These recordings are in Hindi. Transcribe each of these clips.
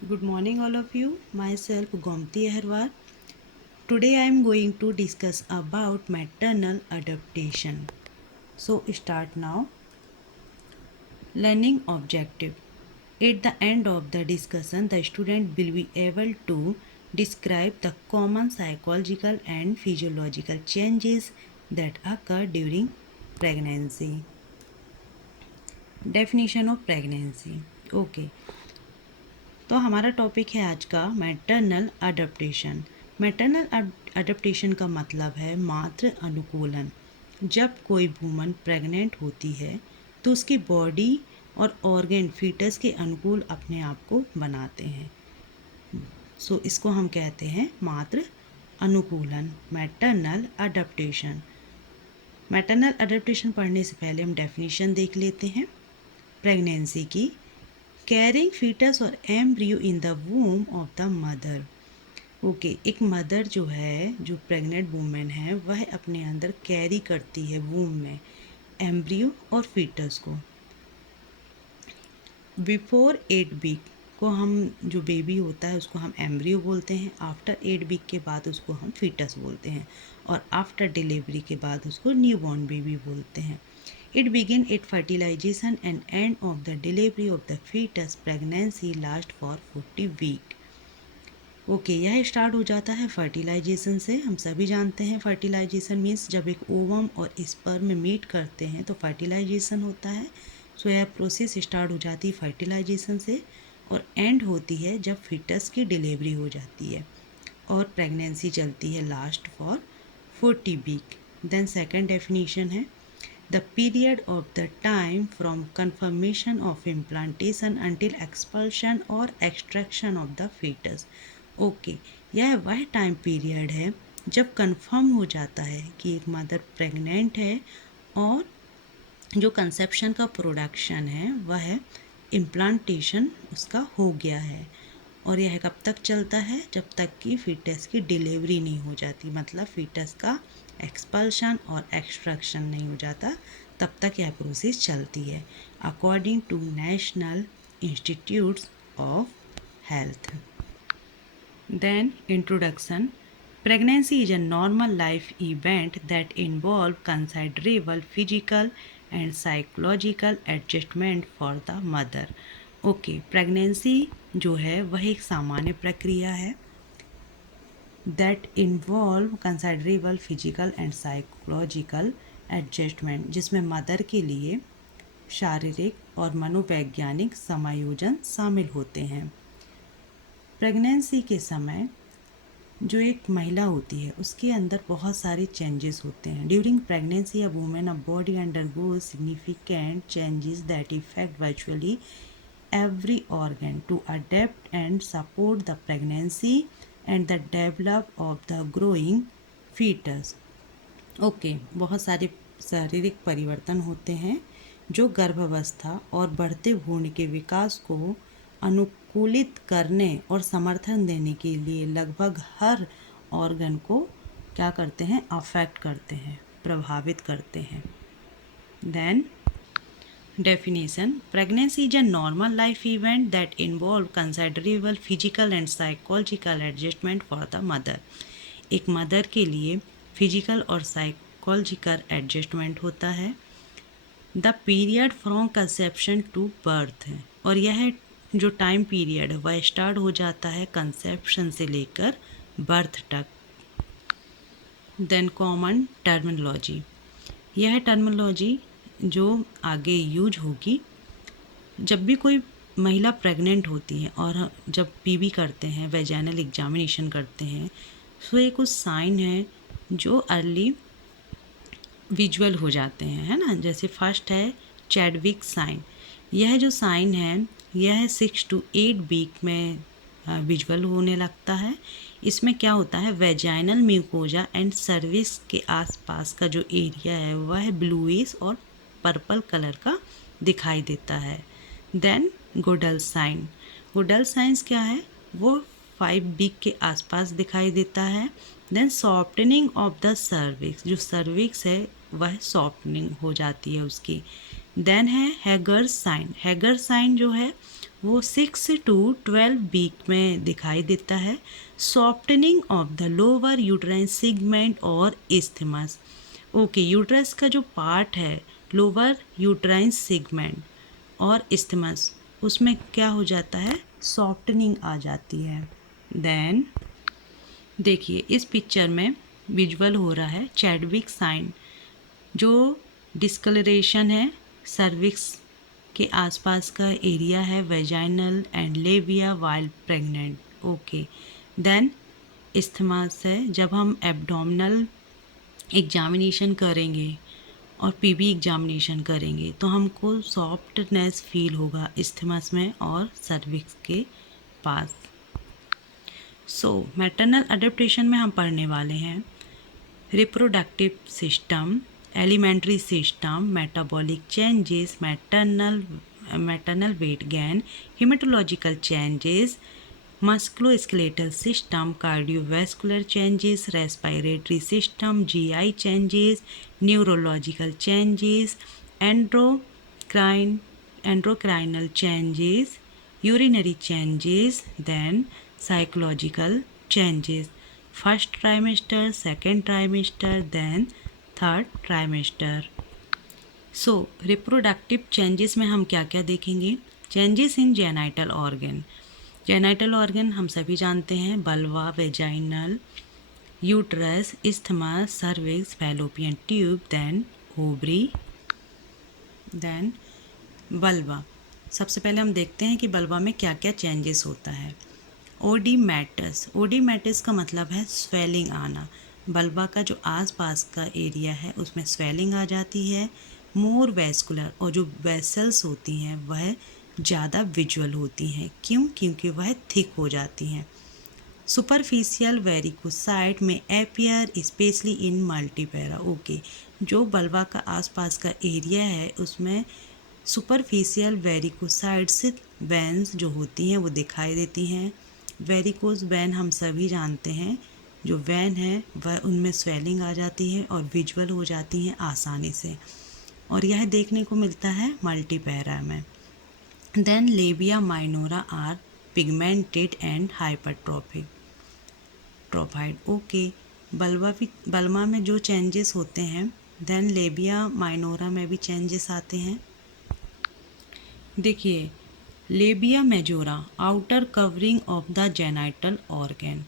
Good morning, all of you. Myself, Gomti Aharwal. Today, I am going to discuss about maternal adaptation. So, start now. Learning objective. At the end of the discussion, the student will be able to describe the common psychological and physiological changes that occur during pregnancy. Definition of pregnancy. Okay. तो हमारा टॉपिक है आज का मैटरनल अडेप्टेशन। मैटरनल अडेप्टेशन का मतलब है मातृ अनुकूलन। जब कोई वूमन प्रेग्नेंट होती है तो उसकी बॉडी और ऑर्गन फीटस के अनुकूल अपने आप को बनाते हैं। सो इसको हम कहते हैं मातृ अनुकूलन, मैटरनल अडेप्टेशन। मैटरनल अडेप्टेशन पढ़ने से पहले हम डेफिनेशन देख लेते हैं प्रेगनेंसी की। कैरिंग फीटस और embryo in the वूम of the mother. Okay, एक मदर जो है, जो प्रेग्नेंट वूमेन है, वह अपने अंदर कैरी करती है वूम में एम्ब्रियो और फीटस को। बिफोर 8 वीक को हम, जो बेबी होता है उसको हम एम्ब्रियो बोलते हैं। आफ्टर 8 वीक के बाद उसको हम फीटस बोलते हैं और आफ्टर डिलीवरी के बाद उसको न्यूबॉर्न बेबी बोलते हैं। It begin at fertilization and end of the delivery of the fetus. Pregnancy last for 40 week. Okay, यह स्टार्ट हो जाता है फर्टिलाइजेशन से। हम सभी जानते हैं फर्टिलाइजेशन मीन्स जब एक ओवम और स्पर्म मीट करते हैं तो फर्टिलाइजेशन होता है। सो यह प्रोसेस स्टार्ट हो जाती है फर्टिलाइजेशन से और एंड होती है जब फीटस की डिलीवरी हो जाती है और प्रेगनेंसी चलती है last for 40 week. Then second definition है the period of the time from confirmation of implantation until expulsion or extraction of the fetus. Okay, यह वह टाइम पीरियड है जब कंफर्म हो जाता है कि एक मदर प्रेग्नेंट है और जो कंसेप्शन का प्रोडक्शन है वह इम्प्लांटेशन उसका हो गया है। और यह कब तक चलता है? जब तक कि फीटस की डिलीवरी नहीं हो जाती, मतलब फीटस का एक्सपल्शन और एक्सट्रैक्शन नहीं हो जाता, तब तक यह प्रोसेस चलती है according to National Institutes of Health. Then introduction. Pregnancy is a normal life event that involve considerable physical and psychological adjustment for the mother. Okay, pregnancy जो है वह एक सामान्य प्रक्रिया है that involve considerable physical and psychological adjustment, जिसमें मदर के लिए शारीरिक और मनोवैज्ञानिक समायोजन शामिल होते हैं। प्रेगनेंसी के समय जो एक महिला होती है उसके अंदर बहुत सारे चेंजेस होते हैं। During pregnancy a women a body undergoes significant changes that effect virtually every organ to adapt and support the pregnancy and the develop of the growing fetus. Okay, बहुत सारे शारीरिक परिवर्तन होते हैं जो गर्भावस्था और बढ़ते भ्रूण के विकास को अनुकूलित करने और समर्थन देने के लिए लगभग हर ऑर्गन को क्या करते हैं? अफेक्ट करते हैं, प्रभावित करते हैं। Then Definition. Pregnancy is a normal life event that involve considerable physical and psychological adjustment for the mother. एक मदर के लिए फिजिकल और साइकोलॉजिकल एडजस्टमेंट होता है। The period from conception to birth है और यह जो टाइम पीरियड है वह स्टार्ट हो जाता है कंसेप्शन से लेकर बर्थ तक। Then common terminology. यह टर्मिनोलॉजी जो आगे यूज होगी जब भी कोई महिला प्रेग्नेंट होती है और जब पीबी करते हैं, वेजाइनल एग्जामिनेशन करते हैं, सो ये कुछ साइन है जो अर्ली विजुअल हो जाते हैं, है ना। जैसे फर्स्ट है चैडविक साइन। यह जो साइन है यह 6 to 8 वीक में विजुअल होने लगता है। इसमें क्या होता है? वेजाइनल म्यूकोजा एंड सर्विक्स के आसपास का जो एरिया है वह ब्लूइश और पर्पल कलर का दिखाई देता है। Then Goodell sign. Goodell science क्या है? वो 5 वीक के आसपास दिखाई देता है। Then softening of the cervix, जो सर्विक्स है वह सॉफ्टनिंग हो जाती है उसकी। देन है हैगर साइन। हैगर साइन जो है वो 6 to 12 वीक में दिखाई देता है। Softening of the lower uterine segment और इस्थमस। ओके, यूट्रस का जो पार्ट है लोअर यूट्राइन सेगमेंट और इस्थमस, उसमें क्या हो जाता है, सॉफ्टनिंग आ जाती है। देन देखिए इस पिक्चर में विजुअल हो रहा है चैडविक साइन, जो डिस्कलरेशन है सर्विक्स के आसपास का एरिया है, vaginal and labia while pregnant. Okay, then isthmus है, जब हम एब्डोमिनल एग्जामिनेशन करेंगे और पीबी एग्जामिनेशन करेंगे तो हमको सॉफ्टनेस फील होगा इस्थमास में और सर्विक्स के पास। सो मैटरनल अडेप्टेशन में हम पढ़ने वाले हैं reproductive system, elementary system, metabolic changes, maternal weight gain, haematological changes, musculoskeletal system, cardiovascular changes, respiratory system, GI changes, neurological changes, endocrinal changes, urinary changes, then psychological changes, first trimester, second trimester, then third trimester. So reproductive changes में हम क्या क्या देखेंगे, changes in genital organ. Genital organ हम सभी जानते हैं, vulva, vaginal, uterus, isthmus, cervix, fallopian tube, then ovary, then vulva. सबसे पहले हम देखते हैं कि बल्वा में क्या क्या चेंजेस होता है। ओडीमेटस, ओडीमेटस का मतलब है स्वेलिंग आना। बल्बा का जो आसपास का एरिया है उसमें स्वेलिंग आ जाती है। मोर वेस्कुलर, और जो वेसल्स होती हैं वह ज़्यादा विजुअल होती हैं। क्यों? क्योंकि वह थिक हो जाती हैं। सुपरफिशियल वेरिकोसाइट में appear specially in multipara. Okay, जो बल्बा का आसपास का एरिया है उसमें सुपरफिशियल वेरिकोसाइट्स वेन्स जो होती हैं वो दिखाई देती हैं। वेरिकोज वैन हम सभी जानते हैं, जो वैन है वह उनमें स्वेलिंग आ जाती है और विजुअल हो जाती हैं आसानी से, और यह देखने को मिलता है मल्टीपेरा में। Then labia minora are pigmented and hypertrophic trophied. Okay, बल्मा में जो चेंजेस होते हैं, देन लेबिया माइनोरा में भी चेंजेस आते हैं। देखिए labia majora, outer covering of the genital organ,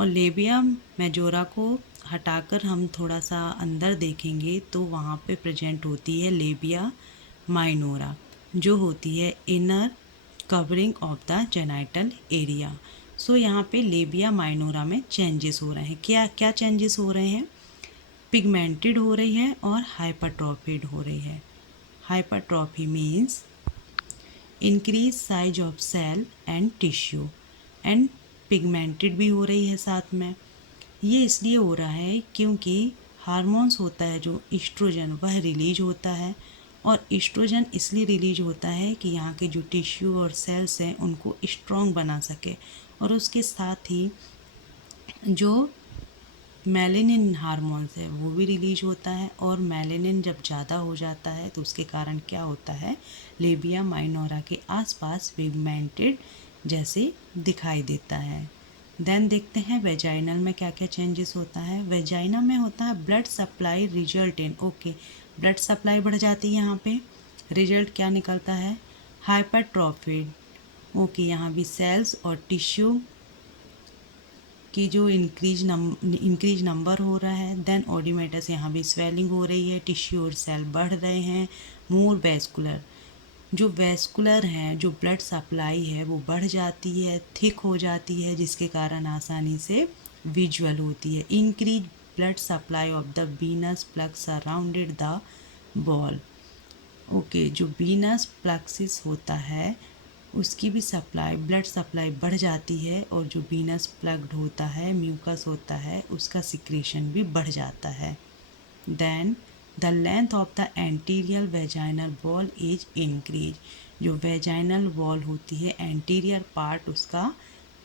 और लेबिया मेजोरा को हटाकर हम थोड़ा सा अंदर देखेंगे तो वहाँ पे प्रेजेंट होती है लेबिया माइनोरा, जो होती है inner covering of the genital area. So यहाँ पे लेबिया माइनोरा में चेंजेस हो रहे हैं। क्या क्या चेंजेस हो रहे हैं? पिगमेंटेड हो रही है और हाइपरट्रोफिड हो रही है। Hypertrophy means increase size of cell and tissue, and pigmented भी हो रही है साथ में। ये इसलिए हो रहा है क्योंकि हार्मोन्स होता है जो ईस्ट्रोजन, वह रिलीज होता है, और ईस्ट्रोजन इसलिए रिलीज होता है कि यहाँ के जो टिश्यू और सेल्स हैं उनको स्ट्रॉन्ग बना सके, और उसके साथ ही जो मेलेनिन हार्मोन्स है वो भी रिलीज होता है, और मेलेनिन जब ज़्यादा हो जाता है तो उसके कारण क्या होता है, लेबिया माइनोरा के आसपास पिगमेंटेड जैसे दिखाई देता है। देन देखते हैं वेजाइनल में क्या क्या चेंजेस होता है। वेजाइना में होता है blood supply result in, okay, blood supply बढ़ जाती है यहाँ पे, रिजल्ट क्या निकलता है, हाइपरट्रोफिड। ओके, यहाँ भी सेल्स और टिश्यू की जो इंक्रीज नंबर हो रहा है। देन ऑडिमेटस, यहाँ भी स्वेलिंग हो रही है, टिश्यू और सेल बढ़ रहे हैं। मोर वेस्कुलर, जो वेस्कुलर हैं, जो ब्लड सप्लाई है वो बढ़ जाती है, थिक हो जाती है, जिसके कारण आसानी से विजुअल होती है। Increase blood supply of the Venus plucks arounded the ball. Okay, जो वीनस प्लक्सिस होता है उसकी भी सप्लाई, ब्लड सप्लाई बढ़ जाती है, और जो वीनस प्लग्ड होता है, म्यूकस होता है, उसका सिक्रेशन भी बढ़ जाता है। Then the length of the anterior vaginal wall is increase, जो वेजाइनल वॉल होती है एंटीरियर पार्ट उसका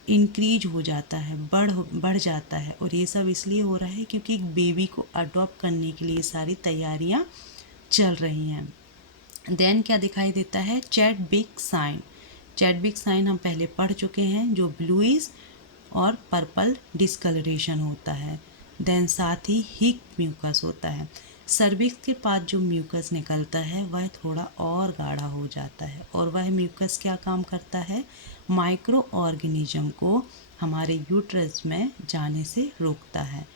इंक्रीज हो जाता है, बढ़ जाता है, और ये सब इसलिए हो रहा है क्योंकि एक बेबी को अडॉप्ट करने के लिए सारी तैयारियां चल रही हैं। देन क्या दिखाई देता है, चैडविक साइन, चैडविक साइन हम पहले पढ़ चुके हैं, जो ब्लूइश और पर्पल डिस्कलरेशन होता है। देन साथ ही हिक म्यूकस होता है। सर्विक्स के पास जो म्यूकस निकलता है वह थोड़ा और गाढ़ा हो जाता है, और वह म्यूकस क्या काम करता है, माइक्रो ऑर्गेनिज्म को हमारे यूट्रस में जाने से रोकता है।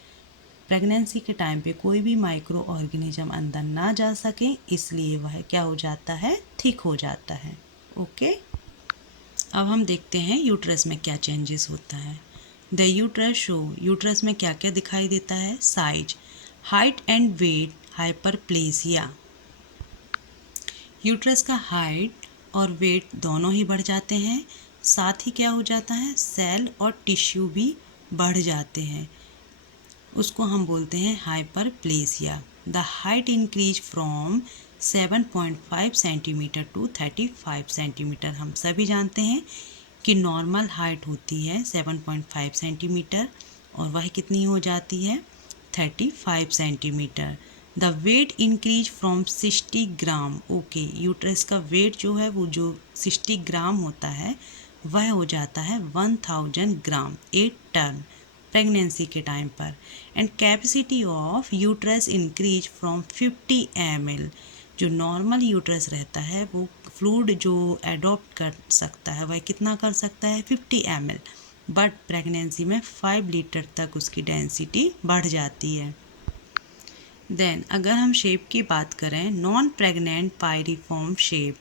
प्रेगनेंसी के टाइम पे कोई भी माइक्रो ऑर्गेनिज्म अंदर ना जा सके, इसलिए वह क्या हो जाता है, थिक हो जाता है। ओके, अब हम देखते हैं यूट्रस में क्या चेंजेस होता है। द यूट्रस शो, यूट्रस में क्या क्या दिखाई देता है, size, height and weight, hyperplasia. Uterus का हाइट और वेट दोनों ही बढ़ जाते हैं, साथ ही क्या हो जाता है, सेल और टिश्यू भी बढ़ जाते हैं, उसको हम बोलते हैं hyperplasia. The height increase from 7.5 centimetre to 35 centimetre. हम सभी जानते हैं कि नॉर्मल हाइट होती है 7.5 सेंटीमीटर, और वह कितनी हो जाती है, 35 centimetre. The weight increase from 60 gram. Okay, uterus का वेट जो है वो जो 60 ग्राम होता है वह हो जाता है 1000 ग्राम, 8 टन प्रेगनेंसी के टाइम पर। And capacity of uterus increase from 50 ml। जो नॉर्मल यूट्रस रहता है वो फ्लूइड जो एडॉप्ट कर सकता है वह कितना कर सकता है, 50 ml, बट प्रेगनेंसी में 5 लीटर तक उसकी डेंसिटी बढ़ जाती है। देन अगर हम शेप की बात करें, नॉन प्रेग्नेंट पायरिफॉर्म शेप।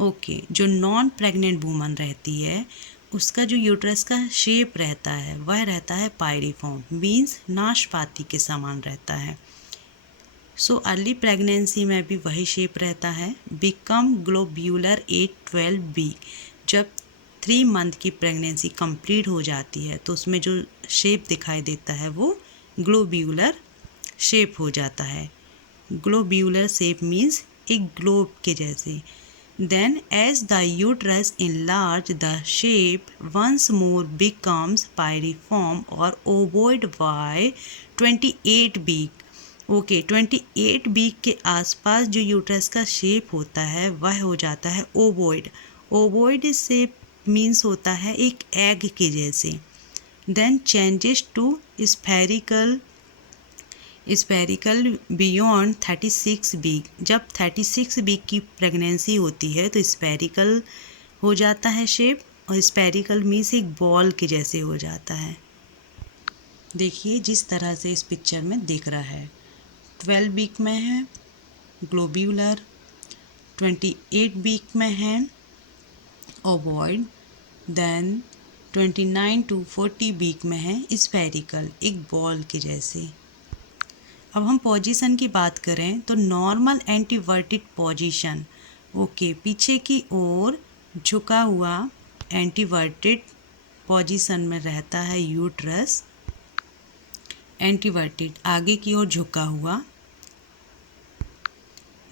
ओके, जो नॉन प्रेग्नेंट वूमन रहती है उसका जो यूट्रस का शेप रहता है वह रहता है पायरिफॉर्म, मीन्स नाशपाती के समान रहता है। सो अर्ली प्रेगनेंसी में भी वही शेप रहता है। बिकम ग्लोब्यूलर 8-12 वीक, जब 3 मंथ की प्रेगनेंसी कंप्लीट हो जाती है तो उसमें जो शेप दिखाई देता है वो ग्लोब्यूलर शेप हो जाता है। ग्लोब्यूलर शेप मीन्स एक ग्लोब के जैसे। Then as the uterus enlarge, the shape once more becomes pyriform or ovoid by 28 week। Okay, 28 week के आसपास जो यूट्रस का शेप होता है वह हो जाता है ओवोइड। ओवोइड शेप मीन्स होता है एक एग के जैसे। Then changes to spherical beyond 36 week. जब 36 वीक की प्रेगनेंसी होती है तो स्फेरिकल हो जाता है शेप, और स्फेरिकल मीन्स एक बॉल के जैसे हो जाता है। देखिए जिस तरह से इस पिक्चर में दिख रहा है, 12 वीक में है ग्लोब्यूलर, 28 वीक में है ओवॉइड, देन 29 to 40 वीक में है स्फेरिकल, एक बॉल के जैसे। अब हम पोजीशन की बात करें तो नॉर्मल एंटीवर्टेड पोजीशन। ओके, पीछे की ओर झुका हुआ एंटीवर्टेड पोजीशन में रहता है यूट्रस। एंटीवर्टेड आगे की ओर झुका हुआ।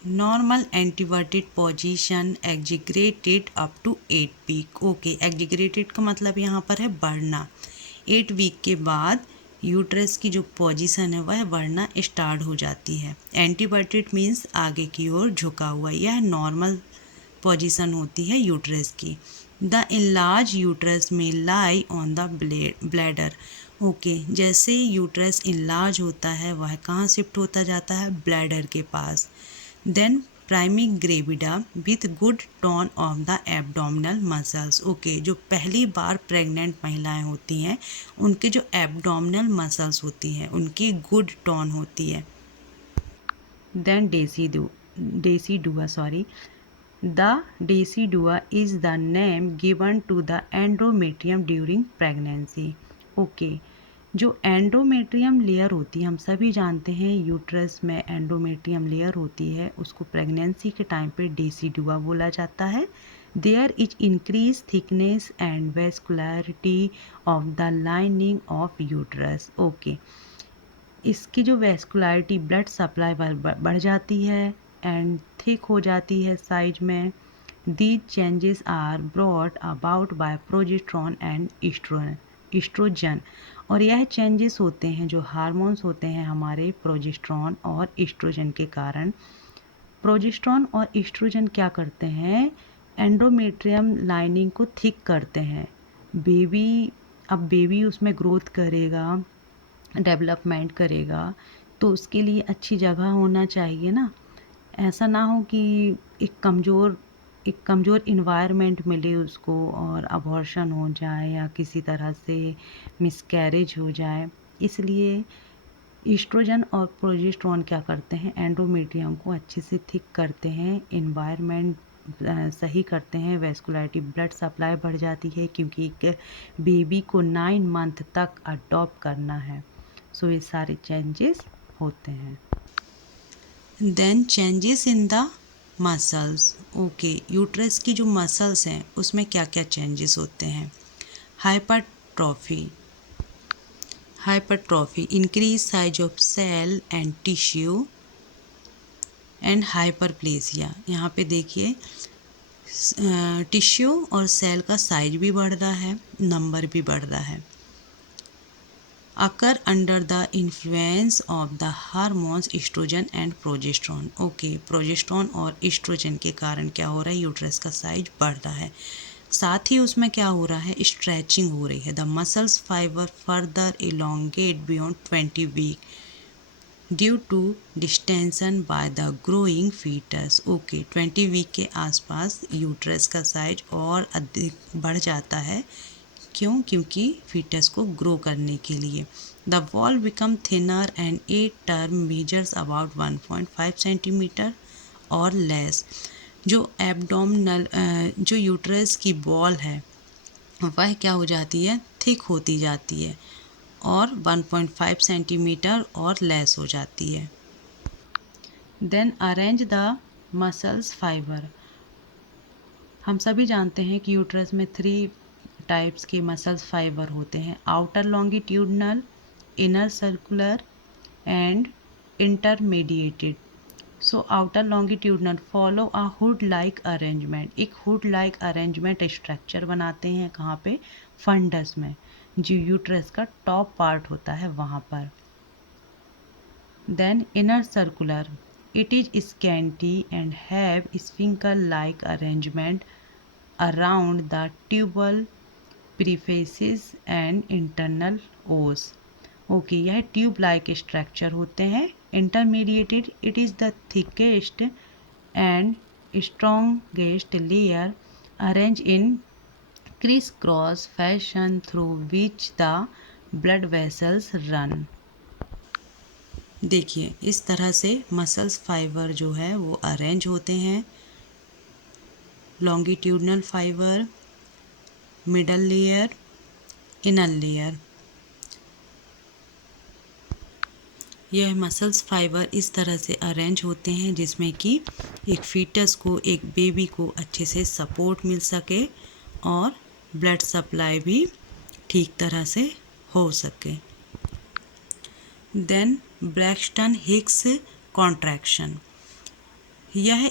Normal anteverted position exaggerated up to 8 week. Okay, exaggerated का मतलब यहाँ पर है बढ़ना। 8 वीक के बाद यूट्रस की जो पोजीशन है वह बढ़ना स्टार्ट हो जाती है। एंटीवर्टेड मीन्स आगे की ओर झुका हुआ, यह नॉर्मल पोजीशन होती है यूट्रस की। द इनलार्ज यूट्रस में lie on the bladder. Okay, जैसे यूट्रस इनलार्ज होता है वह कहाँ शिफ्ट होता जाता है, ब्लैडर के पास। Then primary gravida with good tone of the abdominal muscles. Okay, जो पहली बार प्रेग्नेंट महिलाएं होती हैं उनके जो एब्डोमिनल मसल्स होती हैं उनकी गुड टोन होती है। Then the decidua is the name given to the endometrium during pregnancy. Okay, जो एंडोमेट्रियम लेयर होती है, हम सभी जानते हैं यूट्रस में एंडोमेट्रियम लेयर होती है, उसको प्रेगनेंसी के टाइम पे डेसिडुआ बोला जाता है। There is increase thickness and vascularity of the lining of uterus. Okay, इसकी जो वेस्कुलरिटी ब्लड सप्लाई बढ़ जाती है एंड थिक हो जाती है साइज में। These changes are brought about by progesterone and oestrogen. और यह चेंजेस होते हैं जो हार्मोन्स होते हैं हमारे प्रोजेस्टेरॉन और एस्ट्रोजन के कारण। प्रोजेस्टेरॉन और एस्ट्रोजन क्या करते हैं, एंडोमेट्रियम लाइनिंग को थिक करते हैं। अब बेबी उसमें ग्रोथ करेगा, डेवलपमेंट करेगा, तो उसके लिए अच्छी जगह होना चाहिए ना। ऐसा ना हो कि एक कमज़ोर इन्वायरमेंट मिले उसको और अबॉर्शन हो जाए या किसी तरह से मिसकैरेज हो जाए। इसलिए ईस्ट्रोजन और प्रोजेस्टेरोन क्या करते हैं, एंडोमेट्रियम को अच्छे से थिक करते हैं, इन्वायरमेंट सही करते हैं, वैस्कुलरिटी ब्लड सप्लाई बढ़ जाती है क्योंकि एक बेबी को 9 मंथ तक अडॉप्ट करना है। सो ये सारे चेंजेस होते हैं। Then changes in the muscles. Okay, uterus की जो मसल्स हैं उसमें क्या क्या चेंजेस होते हैं। Hypertrophy increase size of cell and tissue and hyperplasia. यहाँ पे देखिए टिश्यू और सेल का साइज भी बढ़ रहा है, नंबर भी बढ़ रहा है। Occur under the influence of the hormones oestrogen and progesterone. Okay, progesterone और ईस्ट्रोजन के कारण क्या हो रहा है, यूट्रस का साइज बढ़ रहा है। साथ ही उसमें क्या हो रहा है, स्ट्रेचिंग हो रही है। The muscles fibre further elongate beyond 20 week due to distension by the growing foetus. Okay, 20 week के आसपास यूट्रस का साइज और अधिक बढ़ जाता है। क्यों? क्योंकि फीटस को ग्रो करने के लिए। The wall become thinner and a term measures about 1.5 centimetre और लेस। जो एब्डोमिनल जो यूट्रस की वॉल है वह क्या हो जाती है, थिक होती जाती है और 1.5 सेंटीमीटर और लेस हो जाती है। Then arrange the muscles fibre. हम सभी जानते हैं कि यूट्रस में 3 टाइप्स के मसल्स फाइबर होते हैं, outer longitudinal, inner circular and intermediated. So outer longitudinal follow a hood like arrangement. एक हुड लाइक अरेंजमेंट स्ट्रक्चर बनाते हैं, कहाँ पे, फंडस में, जो यूट्रस का टॉप पार्ट होता है वहाँ पर। Then inner circular, it is scanty and have sphincter like arrangement around the tubal prefaces and internal os. Okay, यह ट्यूब लाइक स्ट्रक्चर होते हैं। Intermediated, it is the thickest and strongest layer arrange in criss cross fashion through which the blood vessels run. देखिए इस तरह से मसल्स फाइबर जो है वो अरेंज होते हैं। Longitudinal fibre, middle layer, inner layer. यह मसल्स फाइबर इस तरह से अरेंज होते हैं जिसमें कि एक फीटस को, एक बेबी को अच्छे से सपोर्ट मिल सके और ब्लड सप्लाई भी ठीक तरह से हो सके। Then Braxton Hicks contraction. यह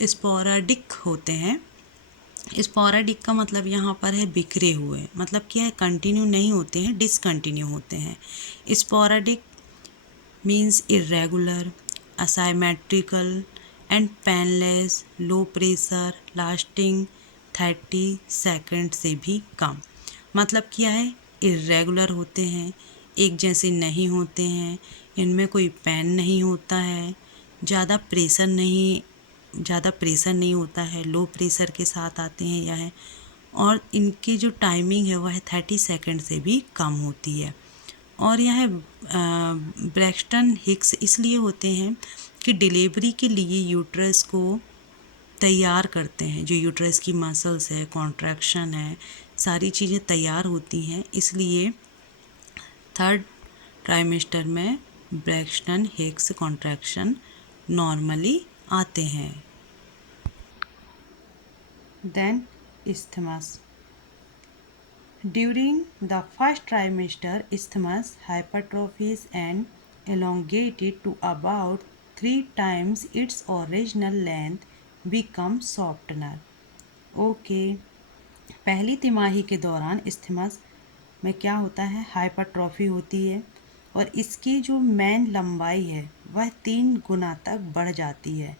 स्पोराडिक होते हैं। स्पोराडिक का मतलब यहाँ पर है बिखरे हुए, मतलब क्या है, कंटिन्यू नहीं होते हैं, डिसकंटिन्यू होते हैं। Sporadic means irregular, asymmetrical and painless, low pressure, lasting 30 second से भी कम। मतलब क्या है, इरेगुलर होते हैं, एक जैसे नहीं होते हैं, इनमें कोई पेन नहीं होता है, ज़्यादा प्रेशर नहीं होता है, लो प्रेशर के साथ आते हैं यह, और इनकी जो टाइमिंग है वह 30 सेकंड से भी कम होती है। और यह ब्रैक्सटन हिक्स इसलिए होते हैं कि डिलीवरी के लिए यूट्रस को तैयार करते हैं। जो यूट्रस की मसल्स है, कॉन्ट्रैक्शन है, सारी चीज़ें तैयार होती हैं, इसलिए 3rd ट्राइमेस्टर में ब्रैक्सटन हिक्स कॉन्ट्रैक्शन नॉर्मली आते हैं। Then isthmus. During the first trimester, isthmus hypertrophies and elongated to about 3 times its original length, become softener. Okay. पहली तिमाही के दौरान isthmus में क्या होता है, हाइपरट्रॉफी होती है और इसकी जो मेन लंबाई है वह 3 गुना तक बढ़ जाती है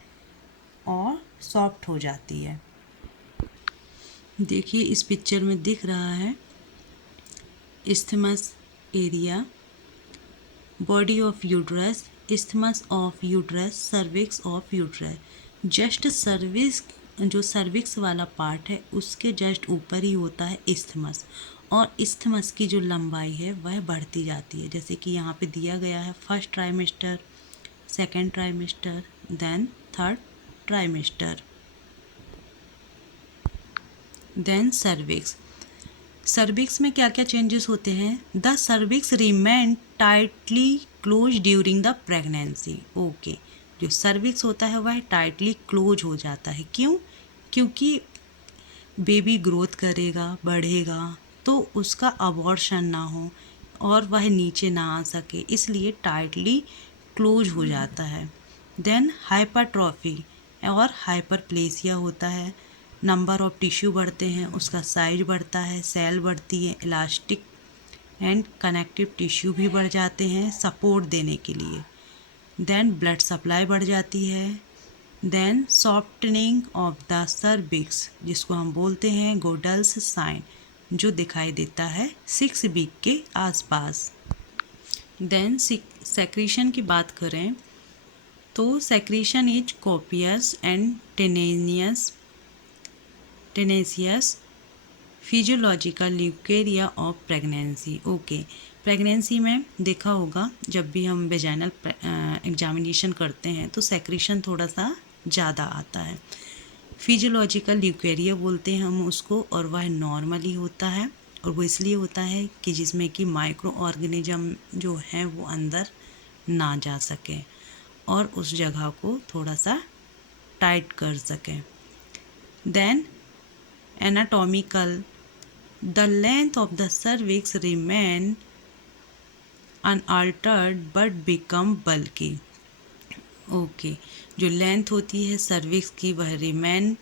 और सॉफ्ट हो जाती है। देखिए इस पिक्चर में दिख रहा है isthmus area, body of uterus, isthmus of uterus, cervix of uterus. Just cervix, जो सर्विक्स वाला पार्ट है उसके जस्ट ऊपर ही होता है इस्थमस, और इस्थमस की जो लंबाई है वह बढ़ती जाती है। जैसे कि यहाँ पे दिया गया है first trimester, second trimester, then third trimester, then cervix. Cervix में क्या क्या चेंजेस होते हैं? The cervix remain tightly close during the pregnancy. Okay, जो सर्विक्स होता है वह टाइटली क्लोज हो जाता है। क्यों? क्योंकि बेबी ग्रोथ करेगा, बढ़ेगा, तो उसका अबॉर्शन ना हो और वह नीचे ना आ सके, इसलिए टाइटली क्लोज हो जाता है। देन हाइपरट्रॉफी और हाइपरप्लेसिया होता है। नंबर ऑफ टिश्यू बढ़ते हैं, उसका साइज बढ़ता है, सेल बढ़ती है, इलास्टिक एंड कनेक्टिव टिश्यू भी बढ़ जाते हैं सपोर्ट देने के लिए। देन ब्लड सप्लाई बढ़ जाती है। Then softening of the cervix, जिसको हम बोलते हैं गोडल्स साइन, जो दिखाई देता है 6 वीक के आसपास। देन सेक्रीशन की बात करें तो secretion is copious and tenacious physiological leucorrhoea of pregnancy. Okay, pregnancy में देखा होगा जब भी हम वेजाइनल एग्जामिनेशन करते हैं तो सेक्रीशन थोड़ा सा ज़्यादा आता है। फिजियोलॉजिकल ल्यूकेरिया बोलते हैं हम उसको, और वह नॉर्मली होता है, और वो इसलिए होता है कि जिसमें कि माइक्रो ऑर्गेनिज्म जो है वो अंदर ना जा सके और उस जगह को थोड़ा सा टाइट कर सके। Then anatomical, the length of the cervix remain unaltered but become bulky. Okay, जो लेंथ होती है सर्विक्स की वह रिमेन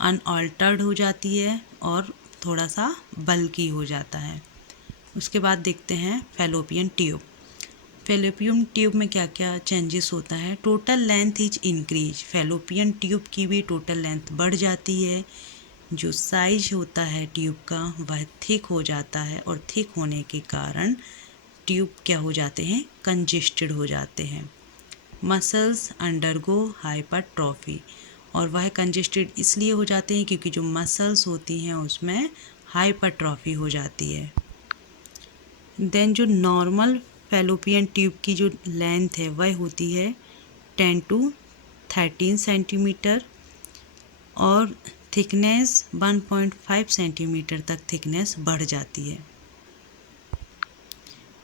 अनअल्टर्ड हो जाती है और थोड़ा सा बल्की हो जाता है। उसके बाद देखते हैं फैलोपियन ट्यूब। फैलोपियन ट्यूब में क्या क्या चेंजेस होता है? Total length is increase, fallopian tube की भी टोटल लेंथ बढ़ जाती है। जो साइज होता है ट्यूब का वह थिक हो जाता है, और थिक होने के कारण ट्यूब क्या हो जाते हैं? कंजेस्टेड हो जाते हैं। मसल्स अंडरगो हाइपरट्रॉफी, और वह कंजेस्टेड इसलिए हो जाते हैं क्योंकि जो मसल्स होती हैं उसमें हाइपरट्रॉफी हो जाती है। देन जो नॉर्मल फैलोपियन ट्यूब की जो लेंथ है वह होती है 10 to 13 सेंटीमीटर, और थिकनेस 1.5 सेंटीमीटर तक थिकनेस बढ़ जाती है।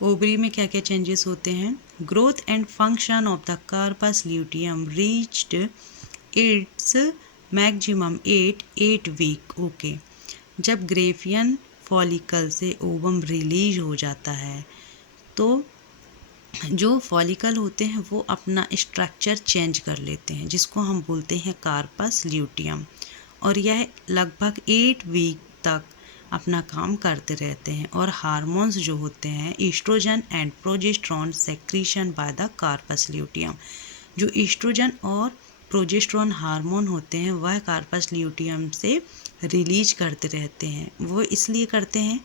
ओवरी में क्या क्या चेंजेस होते हैं? Growth and function of the corpus luteum reached its maximum 8 week. Okay, जब ग्रेफियन फॉलिकल से ओवम रिलीज हो जाता है तो जो फॉलिकल होते हैं वो अपना स्ट्रक्चर चेंज कर लेते हैं, जिसको हम बोलते हैं कार्पस ल्यूटियम, और यह लगभग 8 वीक तक अपना काम करते रहते हैं। और हार्मोन्स जो होते हैं oestrogen and progesterone secretion by the corpus luteum, जो ईस्ट्रोजन और प्रोजेस्टेरॉन हार्मोन होते हैं वह कार्पस ल्यूटियम से रिलीज करते रहते हैं। वो इसलिए करते हैं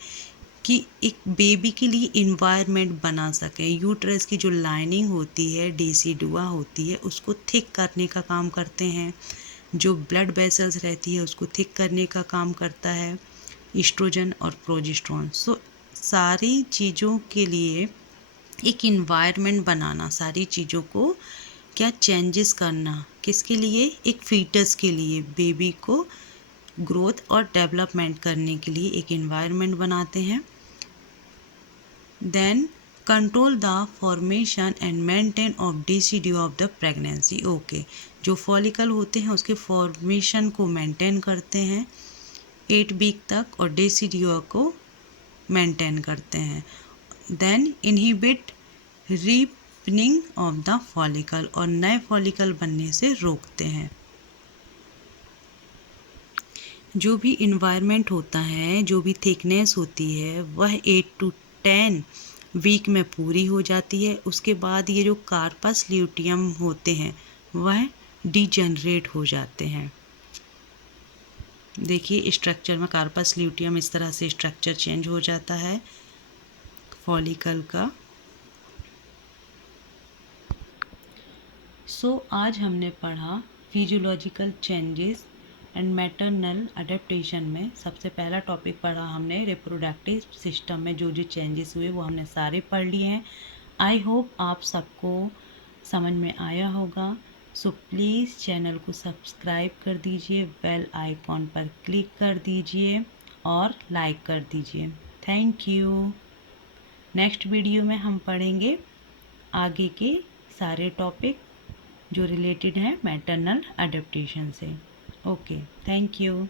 कि एक बेबी के लिए इन्वायरमेंट बना सके। यूट्रस की जो लाइनिंग होती है, डेसिडुआ होती है, उसको थिक करने का काम करते हैं। जो ब्लड वेसल्स रहती है उसको थिक करने का काम करता है ईस्ट्रोजन और प्रोजेस्टेरॉन। सो सारी चीज़ों के लिए एक इन्वायरमेंट बनाना, सारी चीज़ों को क्या चेंजेस करना, किसके लिए? एक फीटस के लिए, बेबी को ग्रोथ और डेवलपमेंट करने के लिए एक इन्वायरमेंट बनाते हैं। Then control the formation and maintain of decidua of the pregnancy. Okay, जो फॉलिकल होते हैं उसके फॉर्मेशन को मेंटेन करते हैं 8 वीक तक, और डेसिड्यू को मेंटेन करते हैं। Then inhibit ripening of the follicle, और नए फॉलिकल बनने से रोकते हैं। जो भी इन्वायरमेंट होता है, जो भी थिकनेस होती है वह 8 to 10 वीक में पूरी हो जाती है। उसके बाद ये जो कार्पस ल्यूटियम होते हैं वह डिजेनरेट हो जाते हैं। देखिए स्ट्रक्चर में कार्पस ल्यूटियम इस तरह से स्ट्रक्चर चेंज हो जाता है फॉलिकल का। आज हमने पढ़ा physiological changes and maternal adaptation में सबसे पहला टॉपिक पढ़ा हमने रिप्रोडक्टिव सिस्टम में जो जो चेंजेस हुए वो हमने सारे पढ़ लिए हैं। आई होप आप सबको समझ में आया होगा। प्लीज़ चैनल को सब्सक्राइब कर दीजिए, बेल आइकॉन पर क्लिक कर दीजिए और लाइक कर दीजिए। Thank you. नेक्स्ट वीडियो में हम पढ़ेंगे आगे के सारे टॉपिक जो रिलेटेड हैं मैटरनल अडेप्टेशन से। Okay, thank you.